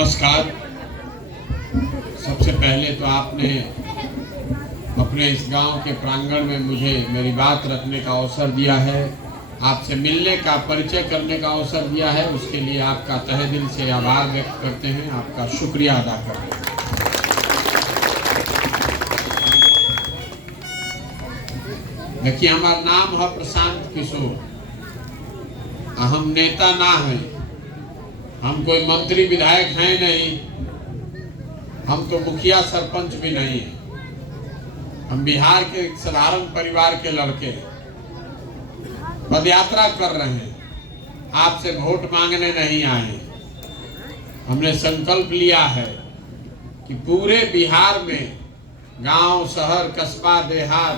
नमस्कार। सबसे पहले तो आपने अपने इस गांव के प्रांगण में मुझे मेरी बात रखने का अवसर दिया है, आपसे मिलने का, परिचय करने का अवसर दिया है। उसके लिए आपका तहे दिल से आभार व्यक्त करते हैं, आपका शुक्रिया अदा करते हैं। देखिए, हमारा नाम है प्रशांत किशोर। हम नेता ना हैं, हम कोई मंत्री विधायक हैं नहीं, हम तो मुखिया सरपंच भी नहीं हैं। हम बिहार के एक साधारण परिवार के लड़के पदयात्रा कर रहे हैं, आपसे वोट मांगने नहीं आए। हमने संकल्प लिया है कि पूरे बिहार में गांव, शहर, कस्बा, देहात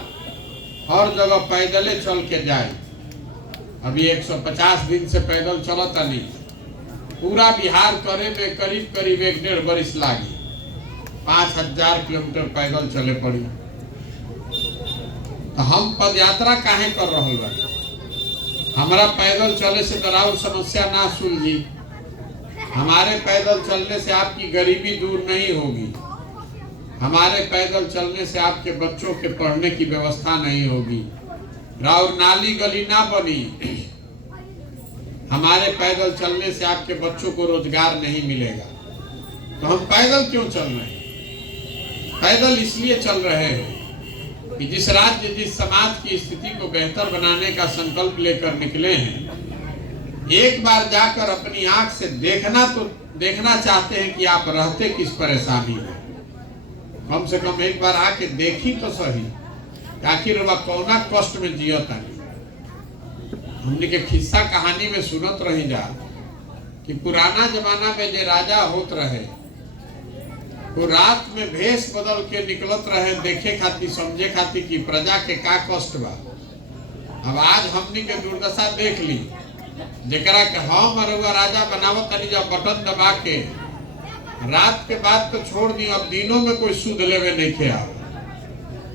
हर जगह पैदले चल के जाए। अभी 150 दिन से पैदल चलता नहीं, पूरा बिहार करे में करीब करीब 1-1.5 बरिस लागी। 5000 किलोमीटर पैदल चले पड़ी। तो हम पदयात्रा काहे कर रहे बानी? हमारा पैदल चले से डराव समस्या ना सुलझी। हमारे पैदल चलने से आपकी गरीबी दूर नहीं होगी। हमारे पैदल चलने से आपके बच्चों के पढ़ने की व्यवस्था नहीं होगी। राउर नाली गली ना बनी। हमारे पैदल चलने से आपके बच्चों को रोजगार नहीं मिलेगा। तो हम पैदल क्यों चल रहे हैं? पैदल इसलिए चल रहे हैं कि जिस राज्य, जिस समाज की स्थिति को बेहतर बनाने का संकल्प लेकर निकले हैं, एक बार जाकर अपनी आंख से देखना चाहते हैं कि आप रहते किस परेशानी में। कम से कम एक बार आके देखी तो सही, आखिर वह कौना कष्ट में जियता नहीं। हमने के किस्सा कहानी में सुनत रही जा कि पुराना जमाना में जो राजा होत रहे, वो रात में भेष बदल के निकलत रहे, देखे खातिर, समझे खातिर कि प्रजा के का कष्ट बा। अब आज हमनी के दुर्दशा देख ली, जेकरा के हम अरुआ राजा बनावत तनी, जब बटन दबा के रात के बाद तो छोड़ दी, अब दिनों में कोई सुध लेवे नहीं खे।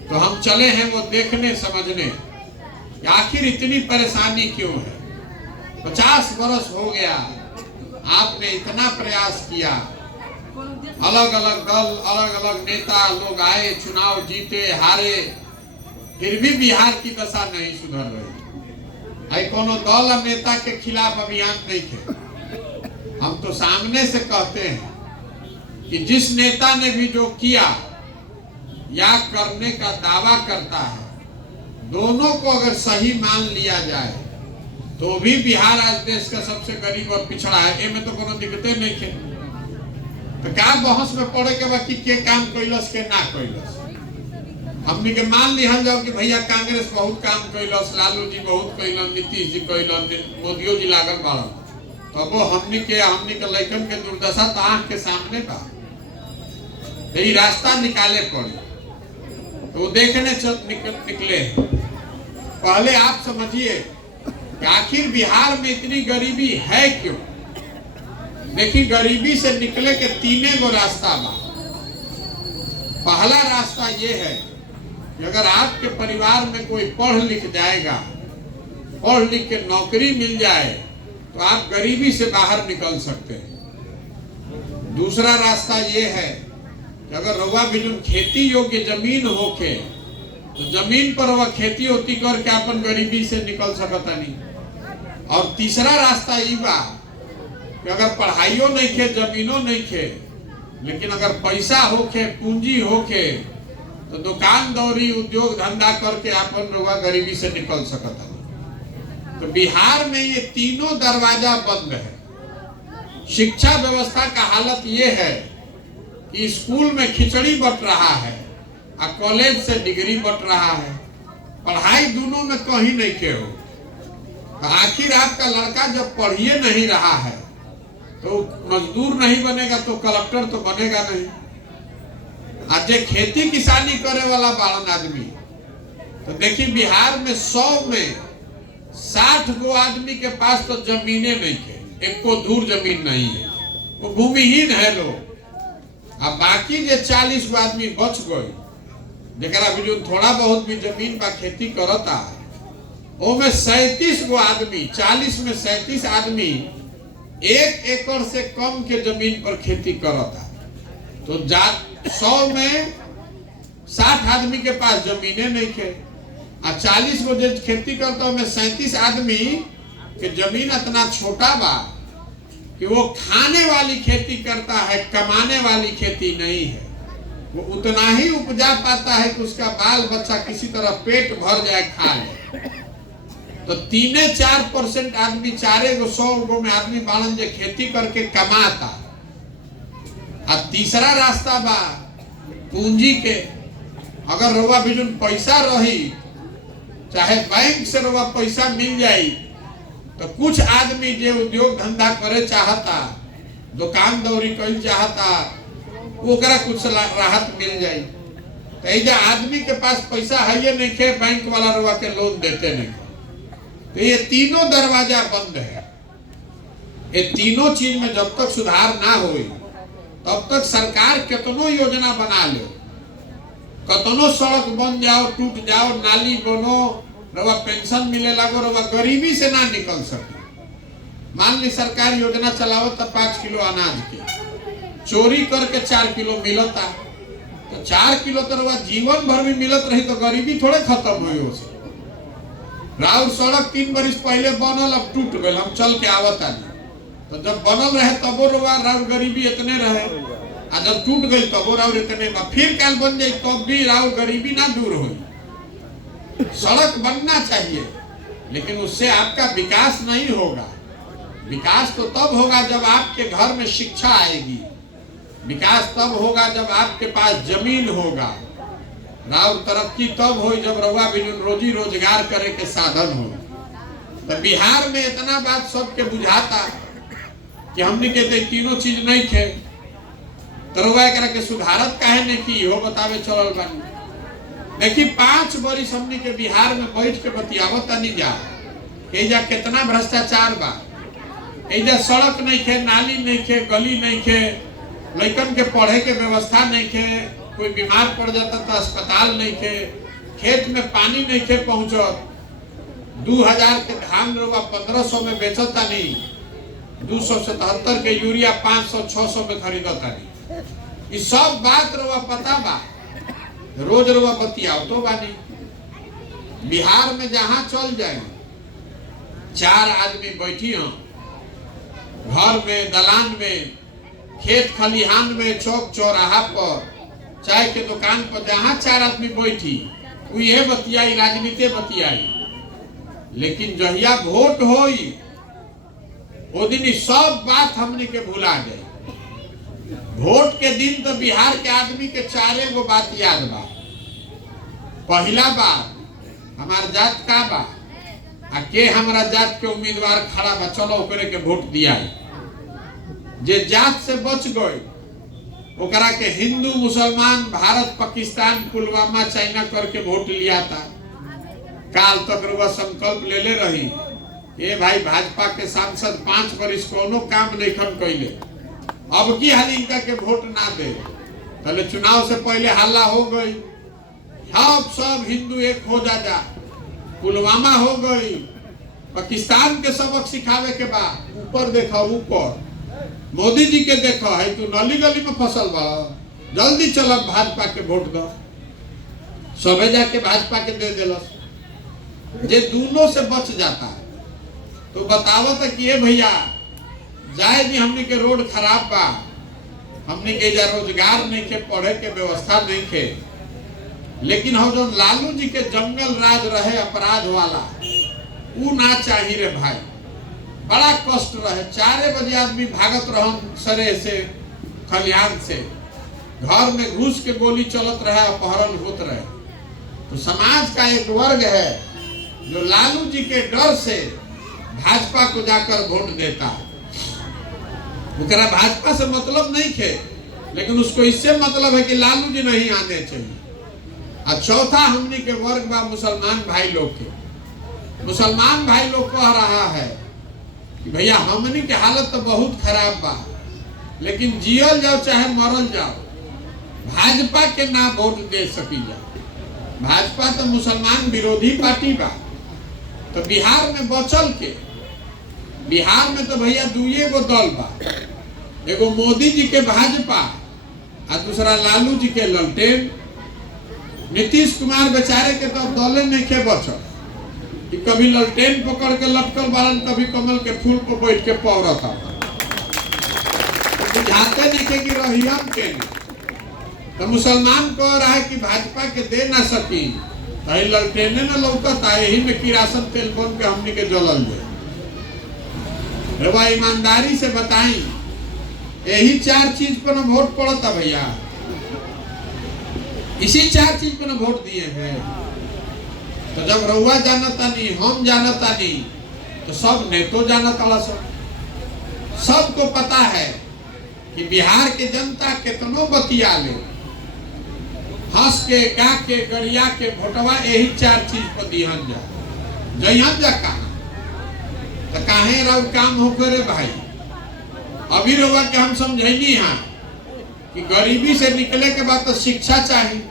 तो हम चले हैं वो देखने समझने आखिर इतनी परेशानी क्यों है। 50 वर्ष हो गया, आपने इतना प्रयास किया, अलग अलग दल, अलग अलग नेता लोग आए, चुनाव जीते, हारे, फिर भी बिहार की दशा नहीं सुधर रही। कोनो दल और नेता के खिलाफ अभियान नहीं थे। हम तो सामने से कहते हैं कि जिस नेता ने भी जो किया या करने का दावा करता है, दोनों को अगर सही मान लिया जाए तो भी बिहार आज देश का सबसे गरीब और पिछड़ा है। इनमें तो कोनो दिक्कतें नहीं थे। तो क्या बहस में पड़े के बाकी के काम कैलस के ना कैलस? हमनी के मान लिया जाओ कि भैया कांग्रेस बहुत काम कैलस, लालू जी बहुत कैलन, नीतीश जी कैलन, मोदियो जी लागल बाड़न। तो वो हमनी के लइकन के दुर्दशा तो आंख के सामने बा। यही रास्ता निकाले पड़े तो देखने निकले। पहले आप समझिए कि आखिर बिहार में इतनी गरीबी है क्यों? देखिए, गरीबी से निकले के 3 गो रास्ता बा। पहला रास्ता ये है कि अगर आपके परिवार में कोई पढ़ लिख जाएगा, पढ़ लिख के नौकरी मिल जाए, तो आप गरीबी से बाहर निकल सकते हैं। दूसरा रास्ता ये है कि अगर रउआ भी जो खेती योग्य जमीन होके, तो जमीन पर वह खेती होती करके अपन गरीबी से निकल सकता नहीं। और तीसरा रास्ता ये बा कि अगर पढ़ाइयों नहीं खे, जमीनों नहीं खे, लेकिन अगर पैसा होके, पूंजी होके, तो दुकान दौरी, उद्योग धंधा करके अपन रउआ गरीबी से निकल सकता नहीं। तो बिहार में ये तीनों दरवाजा बंद है। शिक्षा व्यवस्था का हालत ये है कि स्कूल में खिचड़ी बट रहा है और कॉलेज से डिग्री बट रहा है। पढ़ाई दोनों में कहीं नहीं के हो। तो आखिर आपका लड़का जब पढ़िए नहीं रहा है तो मजदूर नहीं बनेगा तो कलेक्टर तो बनेगा नहीं। आज खेती किसानी करे वाला बालन आदमी, तो देखिए बिहार में 100 में 60 गो आदमी के पास तो जमीने नहीं है, एक को दूर जमीन नहीं है, वो भूमिहीन है लोग। अब बाकी जो 40 गो आदमी बच गए, जरा भी जो थोड़ा बहुत भी जमीन बा खेती करता है, वो में 37 गो आदमी, 40 में 37 आदमी 1 एकड़ से कम के जमीन पर खेती करता, तो 100 में 60 आदमी के पास जमीने नहीं थे, और 40 गो जो खेती करता में 37 आदमी के जमीन इतना छोटा बा कि वो खाने वाली खेती करता है, कमाने वाली खेती नहीं है। वो उतना ही उपजा पाता है कि उसका बाल बच्चा किसी तरह पेट भर जाए, खा ले। तो 3-4% आदमी 100 गो में आदमी बालन जो खेती करके कमाता। और तीसरा रास्ता बा पूंजी के। अगर रोवा भी पैसा रही, चाहे बैंक से रोवा पैसा मिल जाई, तो कुछ आदमी जो उद्योग धंधा करे चाहता, दुकान दौरी कर चाहता, ओकरा कुछ राहत मिल जाई। तो ऐजा आदमी के पास पैसा है ये नहीं के बैंक वाला रोवा के लोन देते नहीं। तो ये तीनों दरवाजा बंद है। ये तीनों चीज में जब तक सुधार ना हो तब तक सरकार कितनो योजना बना ले, कतनो सड़क बन जाओ, टूट जाओ, नाली बनो, रवा पेंशन मिले लगो, रवा गरीबी से ना निकल सके। मान ली सरकार योजना चलाओ तो 5 किलो अनाज के चोरी करके 4 किलो मिलता, तो 4 किलो तो रवा जीवन भर भी मिलत रही तो गरीबी थोड़े खत्म हुई हो से। राउर सड़क 3 बरिस पहले बनल, अब टूट गए, हम चल के आवत आनी। तो जब बनल रहे तबो राउर गरीबी इतने रहे, और जब टूट गई तबो राउर इतने, फिर काल बन जाए तब भी राउर गरीबी ना दूर हुई। सड़क बनना चाहिए, लेकिन उससे आपका विकास नहीं होगा। विकास तो तब होगा जब आपके घर में शिक्षा आएगी, विकास तब होगा जब आपके पास जमीन होगा, राउर तरक्की तब हो जब रउआ भी रोजी रोजगार करे के साधन हो। तो बिहार में इतना बात सबके बुझाता कि हमने कहते तीनों चीज नहीं थे, तो रउआ एकरा के सुधारत काहे नहीं की हो बतावे चलल बानी। देखी 5 बरिस हमने के बिहार में बैठ के बतियावत नहीं जा, एजा कितना भ्रष्टाचार बा। एजा सड़क नहीं थे, नाली नहीं थे, गली नहीं थे, लड़कन के पढ़े के व्यवस्था नहीं थे, कोई बीमार पड़ जाता तो अस्पताल नहीं थे, खेत में पानी नहीं थे पहुंचत, 2000 के धान रोगा 1500 में बेचता नहीं, 277 के यूरिया 500-600 में खरीदता नहीं। ये सब बात रोगा पता बा, रोज रोगा बतियाओ तो बानी। बिहार में जहां चल जाए 4 आदमी बैठी हो, घर में, दलान में, खेत खलिहान में, चौक चौराहा पर, चाय के दुकान पर, जहां 4 आदमी बैठी वो ये बतियाई, राजनीति बतियाई। लेकिन जहिया वोट होई वो दिन सब बात हमने के भुला गए। वोट के दिन तो बिहार के आदमी के 4 गो बात याद बा। पहला बात, हमार जात का बा, आ के हमारा जात के उम्मीदवार खड़ा बा, चलो ओकरे के वोट दिया। जे जात से बच गए ओकरा के हिंदू मुसलमान, भारत पाकिस्तान, पुलवामा, चाइना करके वोट लिया था। काल तक रुआ संकल्प ले ले रही, ए भाई भाजपा के सांसद 5 बरिस कोनो काम नहीं खन कैले, अब की हाल इनका के वोट ना दे। पहले चुनाव से पहले हल्ला हो गई, सब हिंदू एक हो जा, पुलवामा हो गई, पाकिस्तान के सबक सिखावे के बाद ऊपर देखा, ऊपर मोदी जी के देखो है, तू नली गली में फसल बा, जल्दी चल भाजपा के वोट दो। सबे जाके भाजपा के दे दिलस। जे दोनों से बच जाता है तो बतावो तो कि भैया जाए जी, हमने के रोड खराब बा, हमने के जा रोजगार नहीं के, पढ़े के व्यवस्था नहीं के, लेकिन हम जो लालू जी के जंगल राज रहे अपराध वाला वो ना चाहिए रे भाई। बड़ा कष्ट रहे, 4 बजे आदमी भागत रहन सरे से, खलिहान से, घर में घुस के गोली चलत रहे, अपहरण होत रहे। तो समाज का एक वर्ग है जो लालू जी के डर से भाजपा को जाकर वोट देता है। उनका भाजपा से मतलब नहीं थे, लेकिन उसको इससे मतलब है कि लालू जी नहीं आने चाहिए। और चौथा हमने के वर्ग बा मुसलमान भाई लोग के। मुसलमान भाई लोग कह रहा है कि भैया हमनी के हालत तो बहुत खराब बा, लेकिन जियल जाओ चाहे मरल जाओ, भाजपा के ना वोट दे सकी जा। भाजपा तो मुसलमान विरोधी पार्टी बा। तो बिहार में बचल के बिहार में तो भैया दुइये गो दल बा, एगो मोदी जी के भाजपा और दूसरा लालू जी के ललटेन। नीतीश कुमार बेचारे के तो दले नहीं के बचल कि कभी ललटेन पकड़ के लटकल बारन, कभी कमल के फूल पर बैठ के पौरत बुझाते नहीं के कि रहियम के तो मुसलमान कह रहा है कि भाजपा के दे ना सकी, तो ललटेने न लौकता, यही में किरासन तेल बन के हमनी के जलल जाए। रवा ईमानदारी से बताई, यही 4 चीज पर न वोट पड़ता भैया, इसी 4 चीज पर न वोट दिए हैं। तो जब रउआ जानता नहीं, हम जानता नहीं, तो सब नेतो जानता। सबको पता है कि बिहार के जनता कितनो बतिया ले, हंस के गा के गरिया के भोटवा यही 4 चीज पर दिहन जा जइहन जा कहा तो काहे रउ काम हो करे भाई। अभी रउआ के हम समझैनी है कि गरीबी से निकले के बाद तो शिक्षा चाहिए,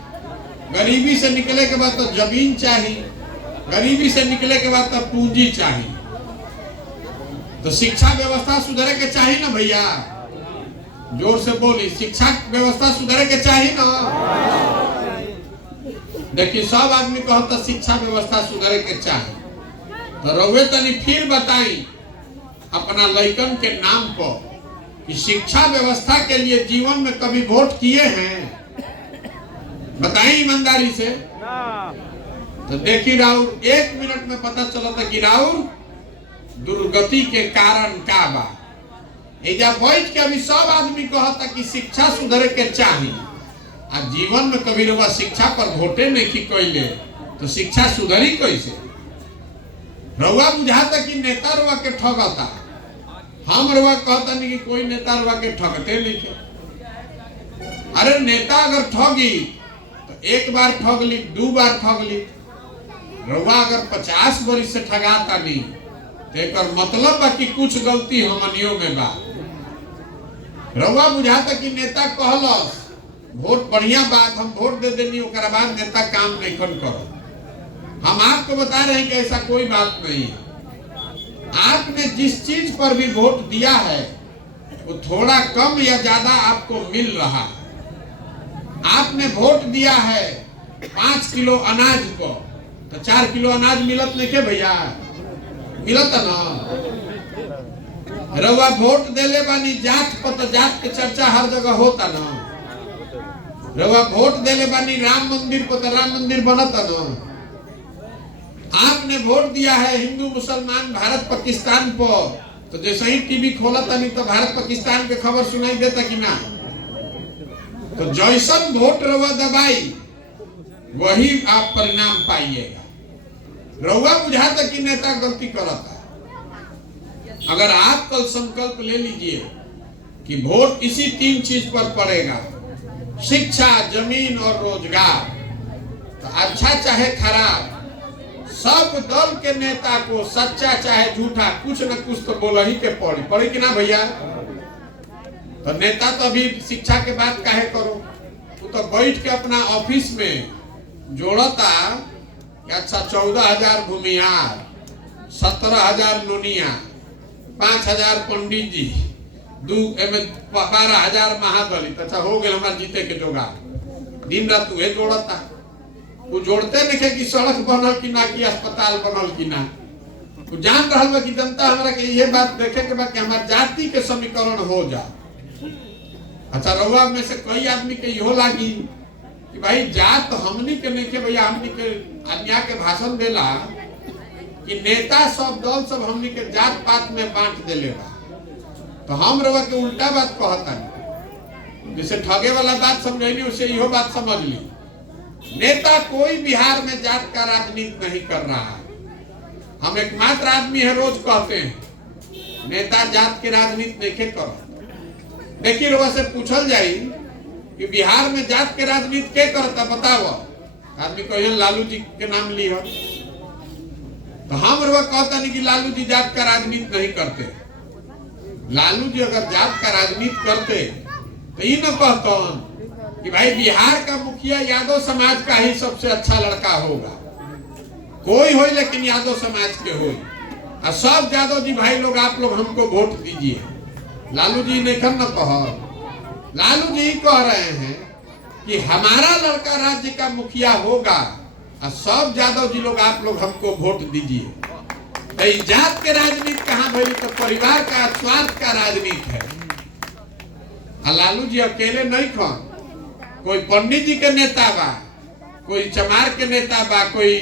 गरीबी से निकले के बाद तो जमीन चाहिए, गरीबी से निकले के बाद तो पूंजी चाहिए। तो शिक्षा व्यवस्था सुधरे के चाहिए ना भैया, जोर से बोली, शिक्षा व्यवस्था सुधरे के चाहिए ना। देखिए सब आदमी कहता शिक्षा व्यवस्था सुधरे के चाहिए, तो रउए तनी फिर बताई अपना लइकन के नाम पर कि शिक्षा व्यवस्था के लिए जीवन में कभी वोट किए हैं, बताएं ईमानदारी से। तो देखी राउर 1 मिनट में पता चला था कि राउर दुर्गति के कारण का बा। एजा बैठ के अभी सब आदमी कहता कि शिक्षा सुधरे के चाहिए, आ जीवन में कभी रउआ शिक्षा पर वोटे नहीं की कैले, तो शिक्षा सुधरी कैसे। रउआ बुझाता कि नेता रउआ के ठगता, हम रउआ कहता नहीं कि कोई नेता रउआ के ठगते नहीं के। अरे नेता अगर ठगी तो 1 बार ठग ली, 2 बार ठग ली, रउआ अगर 50 बरिस से ठगाता नहीं तो एक मतलब बा कि कुछ गलती हमनियों में बा। रउआ बुझाता कि नेता कहलस वोट बढ़िया बात, हम वोट दे देनी, ओकरा बाद नेता काम नहीं करो। हम आपको बता रहे हैं कि ऐसा कोई बात नहीं है। आपने जिस चीज पर भी वोट दिया है वो थोड़ा कम या ज्यादा आपको मिल रहा है। आपने वोट दिया है 5 किलो अनाज को, तो 4 किलो अनाज मिलत नहीं के भैया, मिलत ना। रउआ वोट देले बानी जात पर, तो जात के चर्चा हर जगह होता ना। रउआ वोट देले बानी राम मंदिर पर, तो राम मंदिर बनता ना। आपने वोट दिया है हिंदू मुसलमान भारत पाकिस्तान पर, तो जैसे ही टीवी खोला था नहीं तो भारत पाकिस्तान के खबर सुनाई देता कि ना। तो जैसन वोट रउआ दबाई वही आप परिणाम पाइएगा। रउआ बुझाता कि नेता गलती करता, अगर आप कल संकल्प ले लीजिए कि वोट इसी 3 चीज पर पड़ेगा, शिक्षा, जमीन और रोजगार, तो अच्छा चाहे खराब सब दल के नेता को, सच्चा चाहे झूठा, कुछ न कुछ तो बोल ही के पड़ी कि ना भैया। तो नेता तो अभी शिक्षा के बात काहे करो, तू तो बैठ के अपना ऑफिस में जोड़ता कि अच्छा 14,000 भूमिहार, 17,000 नोनिया, 5,000 पंडित जी, 12,000 महादलित, अच्छा हो गए हमारा जीते के जोगार। दिन रात उहे जोड़ता, वो जोड़ते नहीं कि सड़क बनल कि ना, कि अस्पताल बनल कि ना। वो जान रहा बा कि जनता हमारा के ये बात देखे के बाद कि हमारे जाति के समीकरण हो जा। अच्छा रउआ में से कई आदमी के इहो लागी कि भाई जात हमनी के नहीं के भैया, हमनी के आदमिया के भाषण देला कि नेता सब दल सब हमनी के जात पात में बांट देले बा। तो हम रउआ के उल्टा बात कहता, जैसे ठगे वाला बात समझैनी उसे इहो बात समझ ली। नेता कोई बिहार में जात का राजनीति नहीं कर रहा है। हम एकमात्र आदमी है रोज कहते हैं नेता जात के राजनीति नहीं कर। देखिए रउआ से पूछल जाई कि बिहार में जात के राजनीति के करता बताओ, आदमी कहिए लालू जी के नाम ली हो, तो हम रउआ कहता नहीं कि लालू जी जात का राजनीति नहीं करते। लालू जी अगर जात का राजनीति करते तो ये न कहते कि भाई बिहार का मुखिया यादव समाज का ही सबसे अच्छा लड़का होगा, कोई हो लेकिन यादव समाज के हो। और सब यादव जी भाई लोग आप लोग हमको वोट दीजिए। लालू जी नहीं न कह, लालू जी कह रहे हैं कि हमारा लड़का राज्य का मुखिया होगा और सब यादव जी लोग आप लोग हमको वोट दीजिए। तो जात के राजनीति कहाँ भाई, तो परिवार का स्वार्थ का राजनीति है। लालू जी अकेले नहीं खन, कोई पंडित जी के नेता बा, कोई चमार के नेता बा, कोई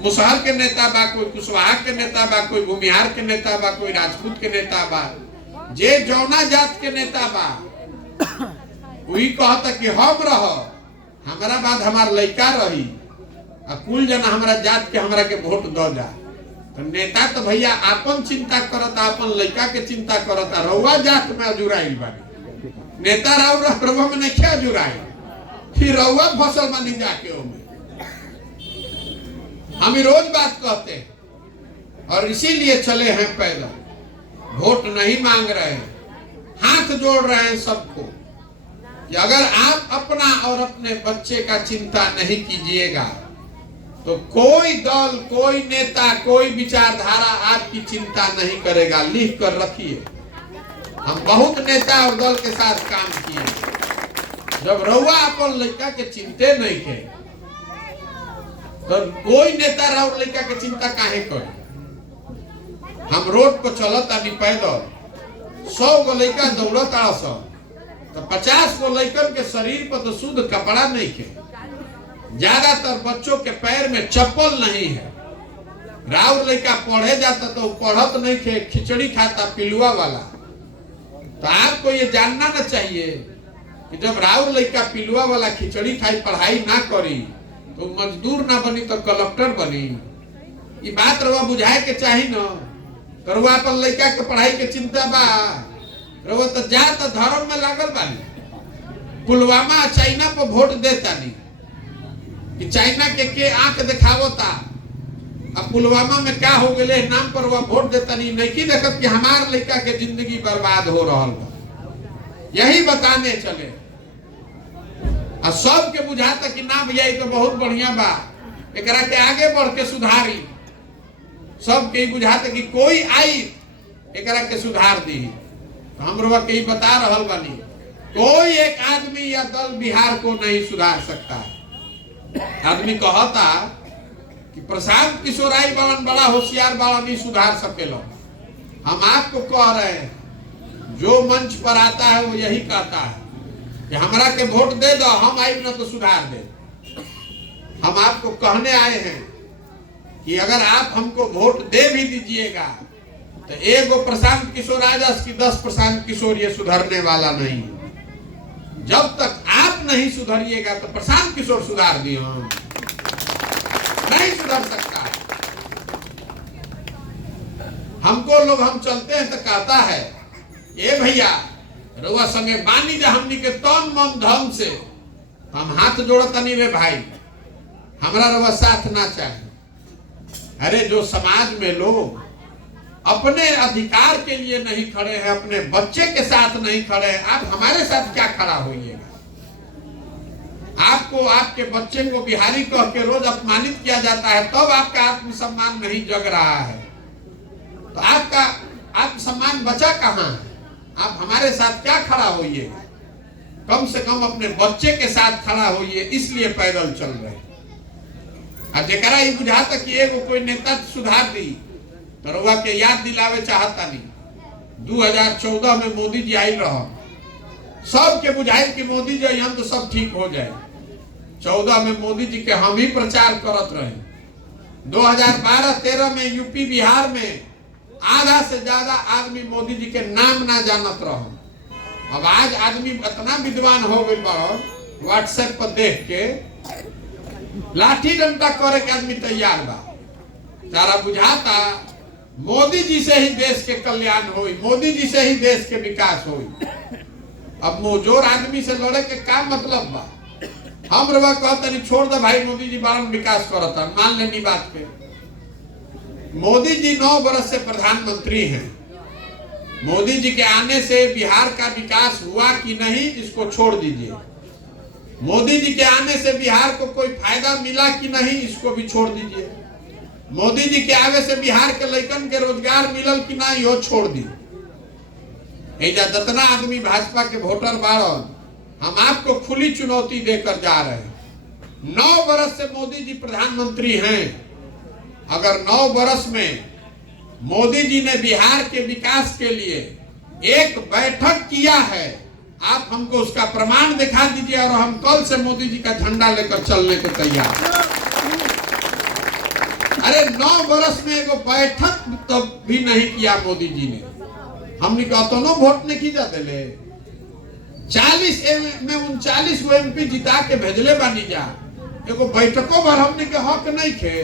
मुसहर के नेता बा, कोई कुशवाहा के नेता बा, कोई भूमिहार के नेता बा, कोई राजपूत के नेता बा। जे जौना जात के नेता बा वही कहता कि हम रह, हमारा बाद हमार लड़का रही और कुल जना हमारा जात के हमरा के वोट दो जा। तो नेता तो भैया आपन चिंता करता, अपन लड़का के चिंता करता। रउआ जात में अजुराइल बानी, नेता रउआ में नहीं क्या अजुराइल, फिर रउआ फसल बनी जाके ओमे। हम रोज बात कहते हैं और इसीलिए चले हैं पैदल, वोट नहीं मांग रहे हैं, हाथ जोड़ रहे हैं सबको कि अगर आप अपना और अपने बच्चे का चिंता नहीं कीजिएगा तो कोई दल, कोई नेता, कोई विचारधारा आपकी चिंता नहीं करेगा। लिख कर रखिए, हम बहुत नेता और दल के साथ काम किए। जब रउआ अपन लड़का के चिंते नहीं के तो कोई नेता राउर लड़का के चिंता काहे करे। हम रोड पर चलत आनी पैदल, 100 गो लड़का दौड़त आ सब, तो 50 गो लड़कन के शरीर पर तो शुद्ध कपड़ा नहीं के, ज्यादातर बच्चों के पैर में चप्पल नहीं है। राउर लड़का पढ़े जाता तो पढ़त नहीं थे, खिचड़ी खाता पिलुआ वाला। तो आपको ये जानना न चाहिए कि जब राउर लड़का पिलुआ वाला खिचड़ी खाई, पढ़ाई ना करी, तो मजदूर ना बनी तो कलेक्टर बनी। ये बात रउआ बुझाए के चाही न। तो रउआ अपन लड़का के पढ़ाई के चिंता बा, रउआ तो जात धर्म में लागल बानी। पुलवामा चाइना पर वोट देता नहीं कि चाइना के आंख दिखावता, अब पुलवामा में क्या हो गए नाम पर वह वोट देता नहीं की देखत कि हमार लड़का के जिंदगी बर्बाद हो रहा बा। यही बताने चले और सबके बुझाता कि ना भैया ये तो बहुत बढ़िया बा, एकरा के आगे बढ़ के सुधारी। सबके बुझाता कि कोई आई एकरा के सुधार दी। तो हम लोग के बता रहल बानी, कोई एक आदमी या दल बिहार को नहीं सुधार सकता। आदमी कहता कि प्रशांत किशोर आई बालन बड़ा होशियार बाला, नहीं सुधार सकेलो। हम आपको कह रहे हैं, जो मंच पर आता है वो यही कहता है कि हमरा के वोट दे दो, हम आई ना तो सुधार दे। हम आपको कहने आए हैं कि अगर आप हमको वोट दे भी दीजिएगा तो एगो प्रशांत किशोर आजास की 10 प्रशांत किशोर ये सुधरने वाला नहीं। जब तक आप नहीं सुधरिएगा तो प्रशांत किशोर सुधार दिए हम नहीं सुधर सकता। हमको लोग हम चलते हैं तो कहता है ये भैया रउआ संगे बानी जा हमनी के तन मन धन से, हम हाथ जोड़ता नहीं रे भाई, हमरा रउआ साथ ना चाहिए। अरे जो समाज में लोग अपने अधिकार के लिए नहीं खड़े हैं, अपने बच्चे के साथ नहीं खड़े हैं, आप हमारे साथ क्या खड़ा होइएगा। आपको आपके बच्चे को बिहारी कह के रोज अपमानित किया जाता है, तब आपका आत्मसम्मान नहीं जग रहा है। तो आपका आत्मसम्मान बचा कहाँ है। आप हमारे साथ क्या खड़ा होइएगा। कम से कम अपने बच्चे के साथ खड़ा होइए, इसलिए पैदल चल रहे हैं। जेकरा ये बुझाता कि एगो कोई नेता सुधार दी तो रउआ के याद दिलावे चाहता नहीं। 2014 में मोदी जी आई रहा, सबके बुझाइल कि मोदी जी यहाँ तो सब ठीक हो जाए। 14 में मोदी जी के हम ही प्रचार करत रहे। 2012-13 में यूपी बिहार में आधा से ज्यादा आदमी मोदी जी के नाम ना जानत रहो। अब आज आदमी इतना विद्वान हो गए बा, व्हाट्सएप पर देख के लाठी डंडा करे के आदमी तैयार बा। तारा बुझाता मोदी जी से ही देश के कल्याण होई, मोदी जी से ही देश के विकास होई। अब मोजोर आदमी से लड़े के का मतलब बा। हम रवा कहते नहीं छोड़ दे भाई, मोदी जी बड़ा विकास करता, मान लेनी बात पे। मोदी जी 9 वर्ष से प्रधानमंत्री हैं। मोदी जी के आने से बिहार का विकास हुआ कि नहीं इसको छोड़ दीजिए। मोदी जी के आने से बिहार को कोई फायदा मिला कि नहीं इसको भी छोड़ दीजिए। मोदी जी के आगे से बिहार के लड़कन के रोजगार मिलल कि ना, यो छोड़ दी। जितना आदमी भाजपा के वोटर बाड़न, हम आपको खुली चुनौती देकर जा रहे हैं। 9 बरस से मोदी जी प्रधानमंत्री हैं। अगर 9 बरस में मोदी जी ने बिहार के विकास के लिए एक बैठक किया है, आप हमको उसका प्रमाण दिखा दीजिए और हम कल से मोदी जी का झंडा लेकर चलने को तैयार। अरे 9 बरस में एगो बैठक तब भी नहीं किया मोदी जी ने। हमने कहा तो नो वोट नहीं की जाते ले 40 में 39 वो एमपी जिता के भेजले बानी जा, एगो बैठकों भर हमने के हक नहीं थे।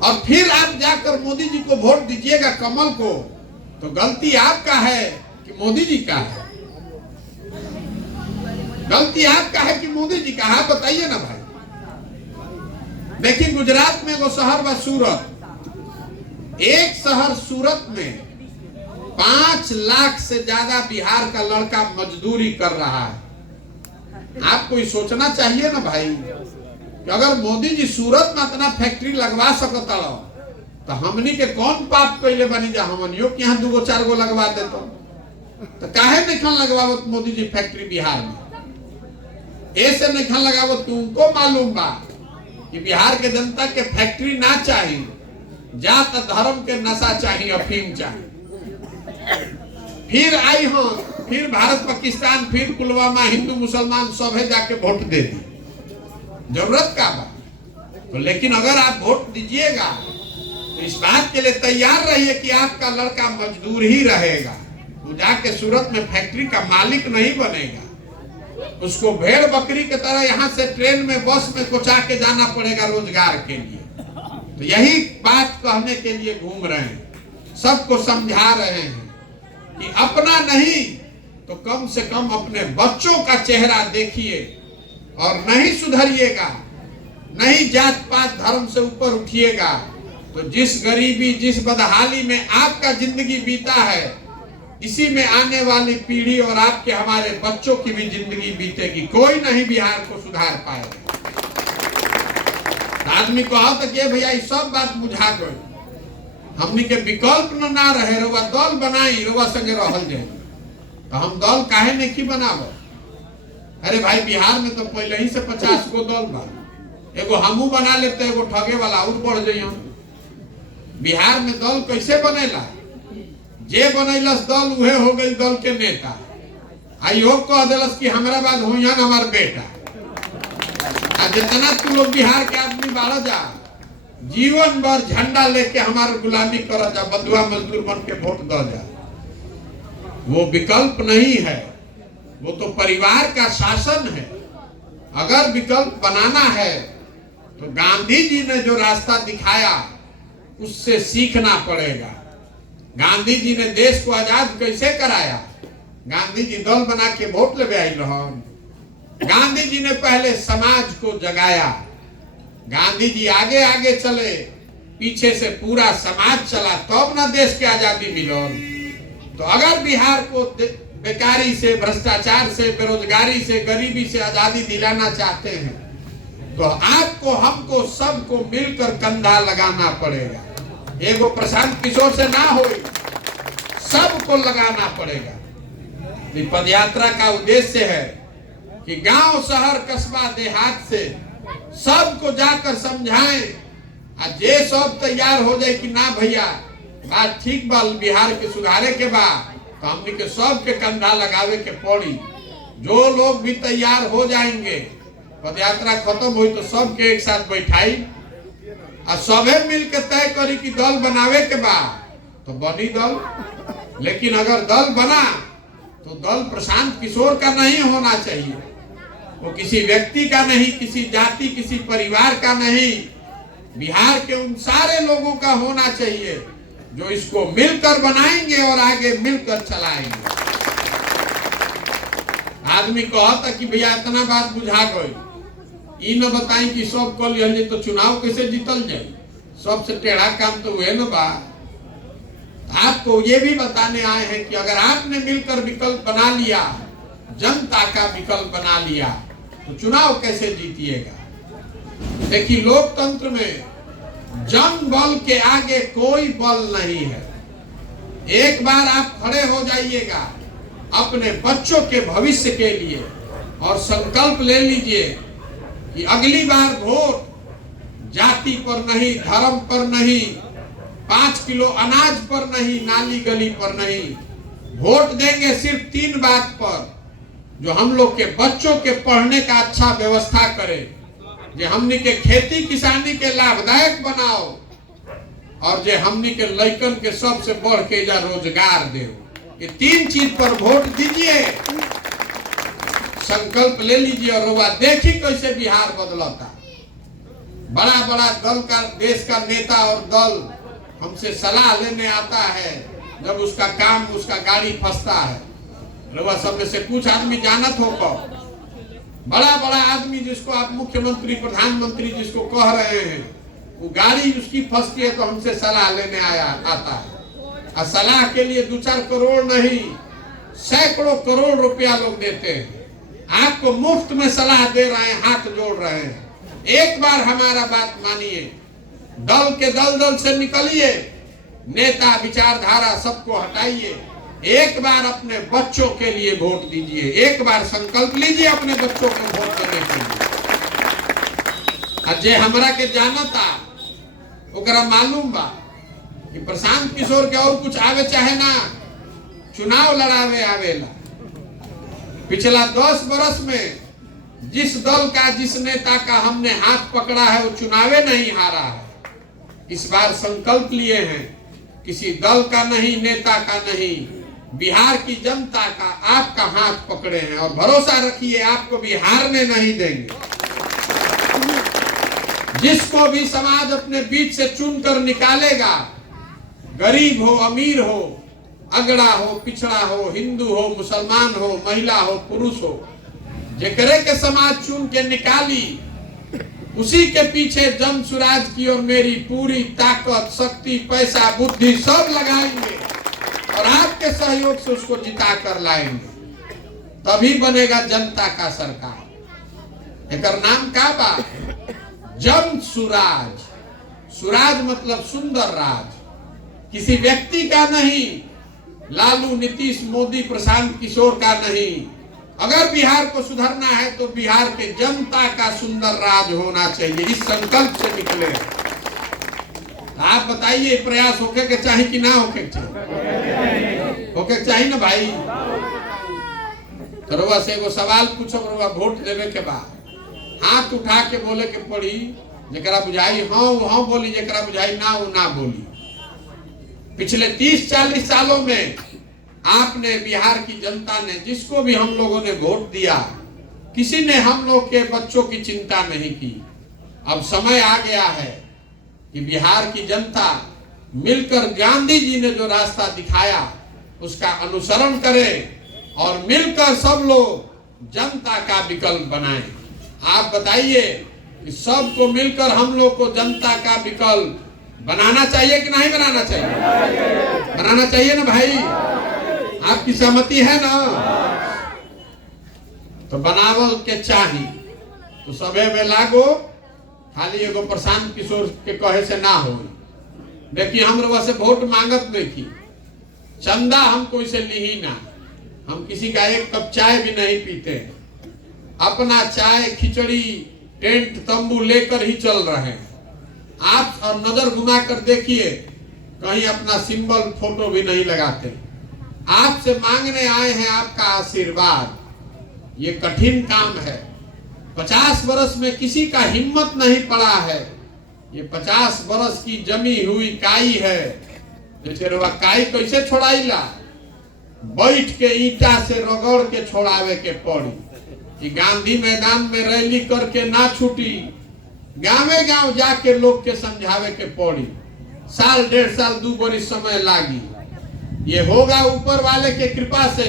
और फिर आप जाकर मोदी जी को वोट दीजिएगा कमल को, तो गलती आपका है कि मोदी जी का है? गलती आपका है कि मोदी जी का है? बताइए ना भाई। देखिए गुजरात में वो शहर व सूरत, एक शहर सूरत में 5 लाख से ज्यादा बिहार का लड़का मजदूरी कर रहा है। आपको ये सोचना चाहिए ना भाई कि अगर मोदी जी सूरत में इतना फैक्ट्री लगवा सकता तो हमनी के कौन पाप कैले बनी जा, हमनियों के यहाँ 2-4 गो लगवा देते। तो काहे नहीं लगवावत मोदी जी फैक्ट्री बिहार में? ऐसे नहीं लगावत कि उनको मालूम बा कि बिहार के जनता के फैक्ट्री ना चाहिए, जात धर्म के नशा चाहिए, अफीम चाहिए। फिर आई हो, फिर भारत पाकिस्तान, फिर पुलवामा, हिंदू मुसलमान सब है जाके वोट दे दी। जरूरत का बात तो, लेकिन अगर आप वोट दीजिएगा तो इस बात के लिए तैयार रहिए कि आपका लड़का मजदूर ही रहेगा। वो जाके सूरत में फैक्ट्री का मालिक नहीं बनेगा। उसको भेड़ बकरी की तरह यहाँ से ट्रेन में बस में कोचा के जाना पड़ेगा रोजगार के लिए। तो यही बात कहने के लिए घूम रहे हैं, सबको समझा रहे हैं कि अपना नहीं तो कम से कम अपने बच्चों का चेहरा देखिए और नहीं सुधरिएगा, नहीं जात पात धर्म से ऊपर उठिएगा तो जिस गरीबी, जिस बदहाली में आपका जिंदगी बीता है, इसी में आने वाली पीढ़ी और आपके हमारे बच्चों की भी जिंदगी बीतेगी। कोई नहीं बिहार को सुधार पाएगा। आदमी कहा तो कि भैया सब बात बुझा गई, हमनी के विकल्प ना रहे, रोवा दल बनाई, रोवा संगे रहल जाए। तो हम दल काहे नहीं की बनावो? अरे भाई बिहार में तो पहले ही से 50 गो दल बा, एगो हमू बना लेते, एगो ठगे वाला और बढ़ जाइए। बिहार में दल कैसे बनेला? जे बनैलस दल उहे हो गई दल के नेता। आइयो कह दिलस कि हमरा बाद होइहन हमार बेटा। आ जितना तू लोग बिहार के आदमी बाढ़ जा, जीवन भर झंडा लेके हमारे गुलामी कर जा, बंधुआ मजदूर बन के वोट दो जा। वो विकल्प नहीं है, वो तो परिवार का शासन है। अगर विकल्प बनाना है तो गांधी जी ने जो रास्ता दिखाया उससे सीखना पड़ेगा। गांधी जी ने देश को आजाद कैसे कराया? गांधी जी दल बना के वोट ले आई रहन। गांधी जी ने पहले समाज को जगाया। गांधी जी आगे आगे चले, पीछे से पूरा समाज चला, तब ना देश की आजादी मिलल। तो अगर बिहार को बेकारी से, भ्रष्टाचार से, बेरोजगारी से, गरीबी से आजादी दिलाना चाहते हैं तो आपको, हमको, सबको मिलकर कंधा लगाना पड़ेगा। एगो प्रशांत किशोर से ना हो, सबको लगाना पड़ेगा। पद यात्रा का उद्देश्य है कि गांव, शहर, कस्बा, देहात से सबको जाकर समझाएं। जे सब तैयार हो जाए कि ना भैया बात ठीक बा, बिहार के सुधारे के बाद तो हमने के सब के कंधा लगावे के पड़ी। जो लोग भी तैयार हो जाएंगे, पद यात्रा खत्म हुई तो सबके एक साथ बैठाई और सबे मिल के तय करी कि दल बनावे के बाद तो बनी दल। लेकिन अगर दल बना तो दल प्रशांत किशोर का नहीं होना चाहिए, वो किसी व्यक्ति का नहीं, किसी जाति, किसी परिवार का नहीं, बिहार के उन सारे लोगों का होना चाहिए जो इसको मिलकर बनाएंगे और आगे मिलकर चलाएंगे। आदमी कहता कि भैया इतना बात बुझा गई, ई न बताई कि सब कल लिया तो चुनाव कैसे जीतल जाए? सबसे टेढ़ा काम तो वह न बा। आपको ये भी बताने आए हैं कि अगर आपने मिलकर विकल्प बना लिया, जनता का विकल्प बना लिया, तो चुनाव कैसे जीतिएगा? देखिए, लोकतंत्र में जन बल के आगे कोई बल नहीं है। एक बार आप खड़े हो जाइएगा अपने बच्चों के भविष्य के लिए और संकल्प ले लीजिए कि अगली बार वोट जाति पर नहीं, धर्म पर नहीं, 5 किलो अनाज पर नहीं, नाली गली पर नहीं, वोट देंगे सिर्फ 3 बात पर, जो हम लोग के बच्चों के पढ़ने का अच्छा व्यवस्था करे, जो हमनी के खेती किसानी के लाभदायक बनाओ, और जो हमनी के लइकन के सबसे बढ़ के जा रोजगार दे। ये 3 चीज पर वोट दीजिए, संकल्प ले लीजिए और वो देखिए कैसे बिहार बदलता। बड़ा बड़ा दल का, देश का नेता और दल हमसे सलाह लेने आता है, जब उसका काम, उसका गाड़ी फंसता है। रवा सब में से कुछ आदमी जानत हो को, बड़ा बड़ा आदमी जिसको आप मुख्यमंत्री, प्रधानमंत्री जिसको कह रहे हैं, वो गाड़ी उसकी फंसती है तो हमसे सलाह लेने आता है। और सलाह के लिए 2-4 करोड़ नहीं, सैकड़ों करोड़ रुपया लोग देते हैं। आपको मुफ्त में सलाह दे रहे हैं, हाथ जोड़ रहे हैं। एक बार हमारा बात मानिए, दल के दलदल से निकलिए, नेता विचारधारा सबको हटाइए, एक बार अपने बच्चों के लिए वोट दीजिए। एक बार संकल्प लीजिए अपने बच्चों को वोट देने के लिए। अजय हमरा के जानता, ओकरा मालूम बा कि प्रशांत किशोर के और कुछ आवे चाहे ना, चुनाव लड़ावे आवेला। पिछला 10 बरस में जिस दल का, जिस नेता का हमने हाथ पकड़ा है, वो चुनावे नहीं हारा है। इस बार संकल्प लिए हैं, किसी दल का नहीं, नेता का नहीं, बिहार की जनता का, आपका हाथ पकड़े हैं और भरोसा रखिए आपको भी हारने नहीं देंगे। जिसको भी समाज अपने बीच से चुनकर निकालेगा, गरीब हो, अमीर हो, अगड़ा हो, पिछड़ा हो, हिंदू हो, मुसलमान हो, महिला हो, पुरुष हो, जेकरे के समाज चुन के निकाली, उसी के पीछे जन सुराज की और मेरी पूरी ताकत, शक्ति, पैसा, बुद्धि सब लगाएंगे और आपके सहयोग से उसको जिता कर लाएंगे। तभी बनेगा जनता का सरकार। एक नाम का बा, जन सुराज। सुराज मतलब सुंदर राज, किसी व्यक्ति का नहीं, लालू, नीतीश, मोदी, प्रशांत किशोर का नहीं। अगर बिहार को सुधरना है तो बिहार के जनता का सुंदर राज होना चाहिए। इस संकल्प से निकले। आप बताइए, प्रयास होके के चाहिए कि ना होके चाहिए? होके चाहिए ना भाई। तो रउआ से एगो सवाल पूछब, रउआ वोट देवे के बाद हाथ उठा के बोले के पड़ी, जेकरा बुझाई हाँ वो हाँ बोली, जेकरा बुझाई ना वो ना बोली। पिछले 30-40 सालों में आपने, बिहार की जनता ने, जिसको भी हम लोगों ने वोट दिया, किसी ने हम लोग के बच्चों की चिंता नहीं की। अब समय आ गया है कि बिहार की जनता मिलकर गांधी जी ने जो रास्ता दिखाया उसका अनुसरण करे और मिलकर सब लोग जनता का विकल्प बनाएं। आप बताइए कि सबको मिलकर हम लोग को जनता का विकल्प बनाना चाहिए कि नहीं बनाना चाहिए? बनाना चाहिए ना भाई। आपकी सहमति है ना? तो बनावल के चाहिए तो सबे में लागो, खाली एगो प्रशांत किशोर के कहे से ना हो। देखिए, हम लोग से वोट मांगत नहीं की, चंदा हम कोई से ली ही ना, हम किसी का एक कप चाय भी नहीं पीते। अपना चाय, खिचड़ी, टेंट, तंबू लेकर ही चल रहे हैं। आप और नजर घुमा कर देखिए, कहीं अपना सिंबल, फोटो भी नहीं लगाते। आपसे मांगने आए हैं आपका आशीर्वाद। ये कठिन काम है। 50 बरस में किसी का हिम्मत नहीं पड़ा है। ये 50 बरस की जमी हुई काई है। जैसे काई कैसे छोड़ाईला? बैठ के ईटा से रगड़ के छोड़ावे के पड़ी। कि गांधी मैदान में रैली करके ना छूटी, गाँवे गांव जाके लोग के समझावे के पड़ी। साल, 1.5 साल, 2 बरस समय लागी। ये होगा ऊपर वाले के कृपा से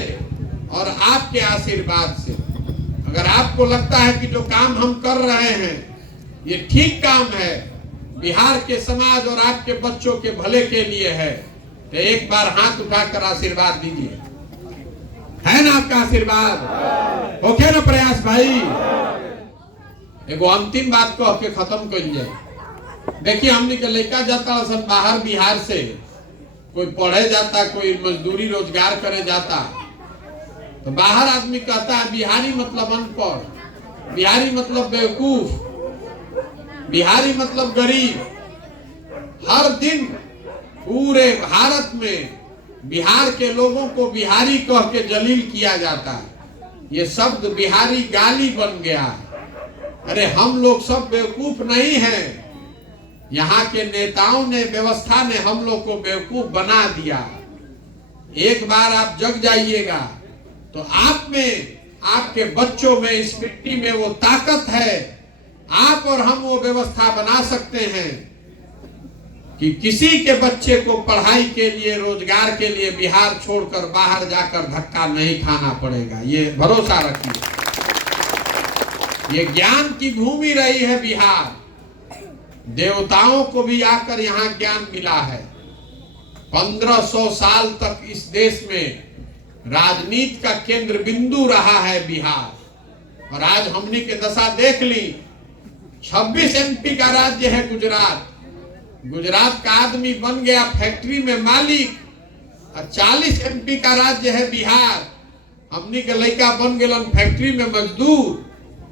और आपके आशीर्वाद से। अगर आपको लगता है कि जो काम हम कर रहे हैं ये ठीक काम है, बिहार के समाज और आपके बच्चों के भले के लिए है, तो एक बार हाथ उठाकर आशीर्वाद दीजिए। है ना आपका आशीर्वाद? ओके ना प्रयास भाई? एगो अंतिम बात कह के खत्म कर जाए। देखिए हमने के लड़का जाता सब बाहर बिहार से, कोई पढ़े जाता, कोई मजदूरी रोजगार करे जाता, तो बाहर आदमी कहता है बिहारी मतलब अनपढ़, बिहारी मतलब बेवकूफ, बिहारी मतलब गरीब। हर दिन पूरे भारत में बिहार के लोगों को बिहारी कह के जलील किया जाता है। ये शब्द बिहारी गाली बन गया है। अरे हम लोग सब बेवकूफ नहीं हैं, यहाँ के नेताओं ने, व्यवस्था ने हम लोग को बेवकूफ बना दिया। एक बार आप जग जाइएगा तो आप में, आपके बच्चों में, इस मिट्टी में वो ताकत है। आप और हम वो व्यवस्था बना सकते हैं कि किसी के बच्चे को पढ़ाई के लिए, रोजगार के लिए बिहार छोड़कर बाहर जाकर धक्का नहीं खाना पड़ेगा। ये भरोसा रखिए। ये ज्ञान की भूमि रही है बिहार। देवताओं को भी आकर यहाँ ज्ञान मिला है। 1500 साल तक इस देश में राजनीति का केंद्र बिंदु रहा है बिहार, और आज हमने के दशा देख ली। 26 MP का राज्य है गुजरात। गुजरात का आदमी बन गया फैक्ट्री में मालिक, और 40 MP का राज्य है बिहार। हमने के लड़का बन गए फैक्ट्री में मजदूर,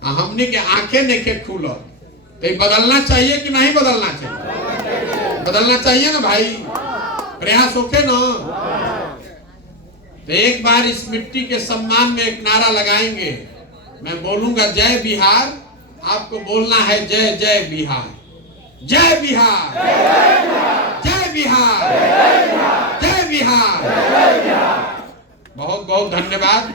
हमने के आंखें नहीं खुल। तो ये बदलना चाहिए कि नहीं बदलना चाहिए? बदलना चाहिए ना भाई, प्रयास होके ना। तो एक बार इस मिट्टी के सम्मान में एक नारा लगाएंगे। मैं बोलूंगा जय बिहार, आपको बोलना है जय जय बिहार, जय बिहार, जय बिहार, जय बिहार। बहुत बहुत धन्यवाद।